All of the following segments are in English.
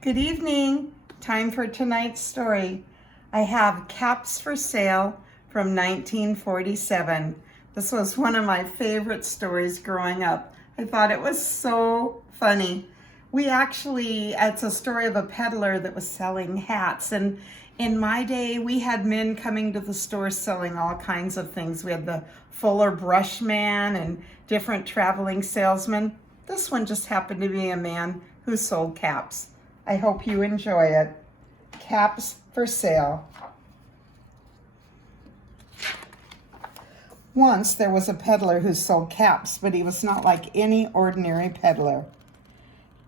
Good evening. Time for tonight's story. I have Caps for Sale from 1947. This was one of my favorite stories growing up. I thought it was so funny. It's a story of a peddler that was selling hats. And in my day, we had men coming to the store selling all kinds of things. We had the Fuller Brush Man and different traveling salesmen. This one just happened to be a man who sold caps. I hope you enjoy it. Caps for Sale. Once there was a peddler who sold caps, but he was not like any ordinary peddler,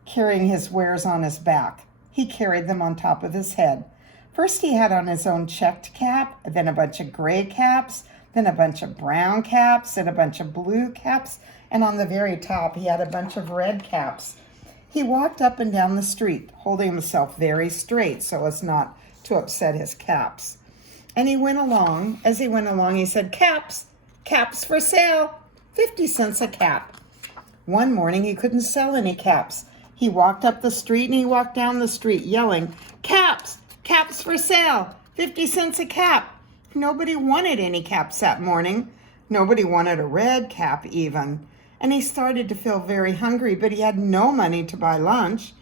carrying his wares on his back. He carried them on top of his head. First he had on his own checked cap, then a bunch of gray caps, then a bunch of brown caps, and a bunch of blue caps, and on the very top he had a bunch of red caps. He walked up and down the street, holding himself very straight so as not to upset his caps. And as he went along, he said, "Caps, caps for sale, 50 cents a cap." One morning he couldn't sell any caps. He walked up the street and he walked down the street yelling, "Caps, caps for sale, 50 cents a cap." Nobody wanted any caps that morning. Nobody wanted a red cap even. And he started to feel very hungry, but he had no money to buy lunch.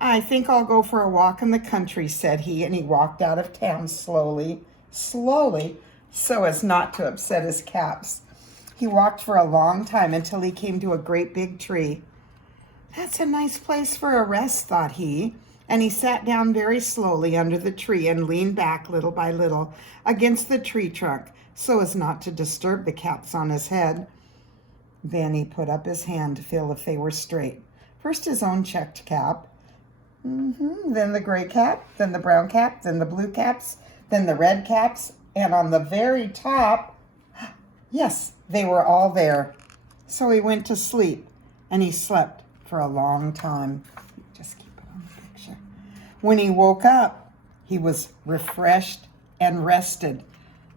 "I think I'll go for a walk in the country," said he, and he walked out of town slowly, so as not to upset his caps. He walked for a long time until he came to a great big tree. "That's a nice place for a rest," thought he, and he sat down very slowly under the tree and leaned back little by little against the tree trunk so as not to disturb the caps on his head. Then he put up his hand to feel if they were straight. First his own checked cap, then the gray cap, then the brown cap, then the blue caps, then the red caps, and on the very top, yes, they were all there. So he went to sleep, and he slept for a long time. Just keep it on the picture. When he woke up, he was refreshed and rested.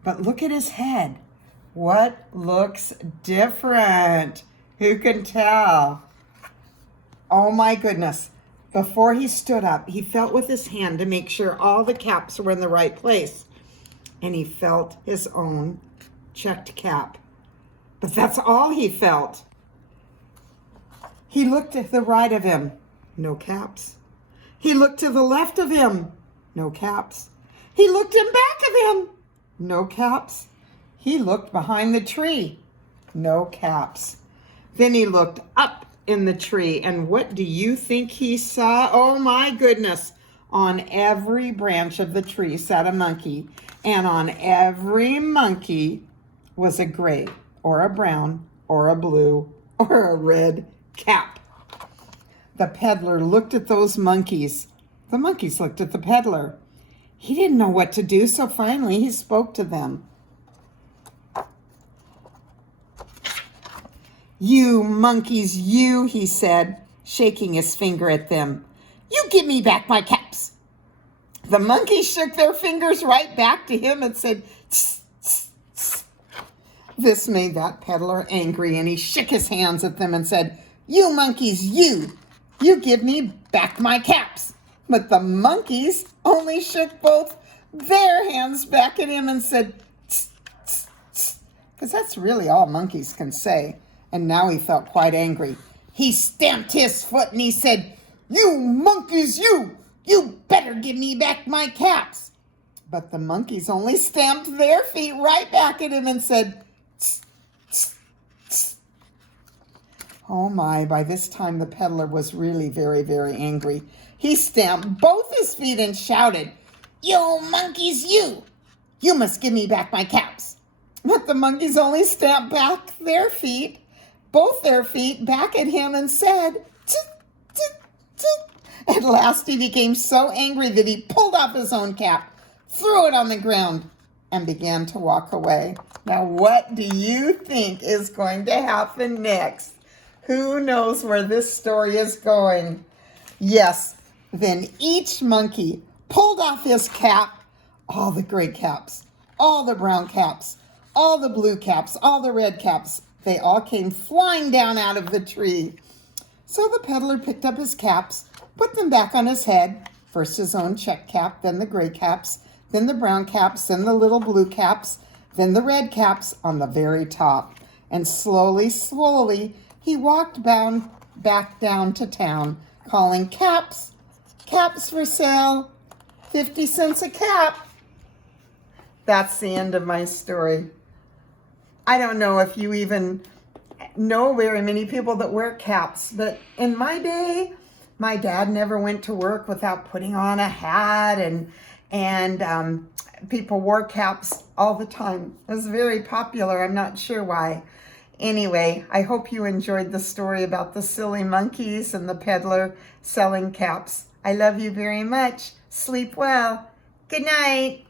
But look at his head. What looks different? Who can tell? Oh my goodness. Before he stood up, he felt with his hand to make sure all the caps were in the right place. And he felt his own checked cap. But that's all he felt. He looked to the right of him. No caps. He looked to the left of him. No caps. He looked in back of him. No caps. He looked behind the tree. No caps. Then he looked up in the tree, and what do you think he saw? Oh my goodness. On every branch of the tree sat a monkey, and on every monkey was a gray or a brown or a blue or a red cap. The peddler looked at those monkeys. The monkeys looked at the peddler. He didn't know what to do, so finally he spoke to them. "You monkeys, you," he said, shaking his finger at them. "You give me back my caps." The monkeys shook their fingers right back to him and said, "Tss, tss, tss." This made that peddler angry, and he shook his hands at them and said, "You monkeys, you give me back my caps." But the monkeys only shook both their hands back at him and said, "Tss, tss, tss," because that's really all monkeys can say. And now he felt quite angry. He stamped his foot and he said, "You monkeys, you better give me back my caps." But the monkeys only stamped their feet right back at him and said, "Tss, tss, tss." Oh my, by this time the peddler was really very, very angry. He stamped both his feet and shouted, "You monkeys, you must give me back my caps." But the monkeys only stamped back both their feet back at him and said, "Tsk, tsk, tsk." At last he became so angry that he pulled off his own cap, threw it on the ground, and began to walk away. Now what do you think is going to happen next? Who knows where this story is going? Yes, then each monkey pulled off his cap, all the gray caps, all the brown caps, all the blue caps, all the red caps. They all came flying down out of the tree. So the peddler picked up his caps, put them back on his head, First his own check cap, then the gray caps, then the brown caps, then the little blue caps, then the red caps on the very top. And slowly, slowly, he walked back down to town, calling, "Caps, caps for sale, 50 cents a cap." That's the end of my story. I don't know if you even know very many people that wear caps, but in my day, my dad never went to work without putting on a hat, and people wore caps all the time. It was very popular. I'm not sure why. Anyway, I hope you enjoyed the story about the silly monkeys and the peddler selling caps. I love you very much. Sleep well. Good night.